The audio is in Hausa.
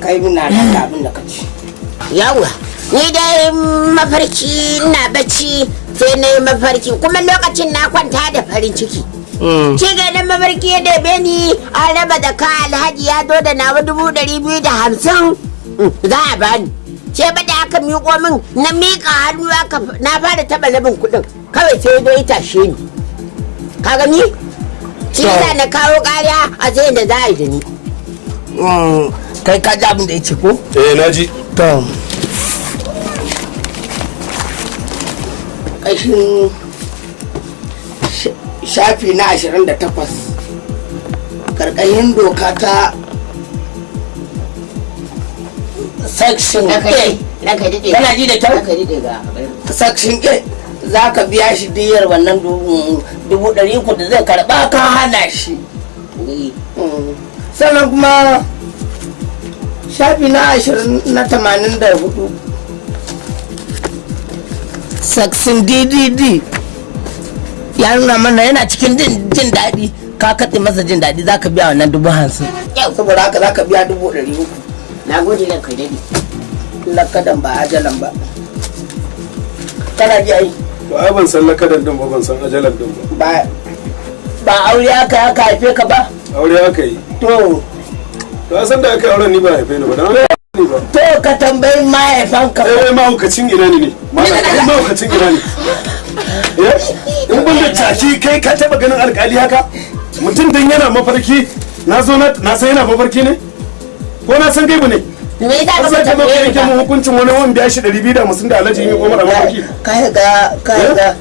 kai muna da abin da kace. Yawa, ni dai mafarki na bacci sai na yi mafarki kuma lokacin na kwanta da farin ciki. Ci ganin mafarki ya dabe ni an raba da ka alhaji ya zo da nawa 250 za a bani. Ce ba da aka miƙo min na miƙa hannu na fara taɓa rabin kuɗin kawai sai ya tashe ni. Ka gani? Shi yasa na kawo ƙarya a sai da za a yi da ni. Kai ka ji abin da ya ce ko? Na ji. To. Ƙashin shafi na 28 karkashin doka ta section A. Kana ji da kyau? Section A za ka biya shi diyar wannan 300,000 da zai karɓa ka hana shi. Sannan kuma shafi na 84 section DDD ya nuna mana yana cikin jin daɗi ka katse masa jin daɗi za ka biya wannan 50,000 saboda haka za ka biya 300,000. Na gode da kai dade. Lakadan ba ajalan ba. Kana ji ai? To ai ban san lakadan din ba ban san ajalan din ba. Ba aure aka haife ka ba? Aure aka yi. To san da aka yi auren ni ba haife ni ba dan ni ba. To ka tambayi mahaifanka. Mahaukacin ina ne? Mahaukacin ina ne? In ban da taki kai ka taba ganin alkali haka? Mutum dan yana mafarki na zo na san yana mafarki ne? Ko na san gaibu ne? Me yasa ka tambaye ka? Mun hukuncin wani wani biya shi 250 da Alhaji yi komar a mafarki. Ka ga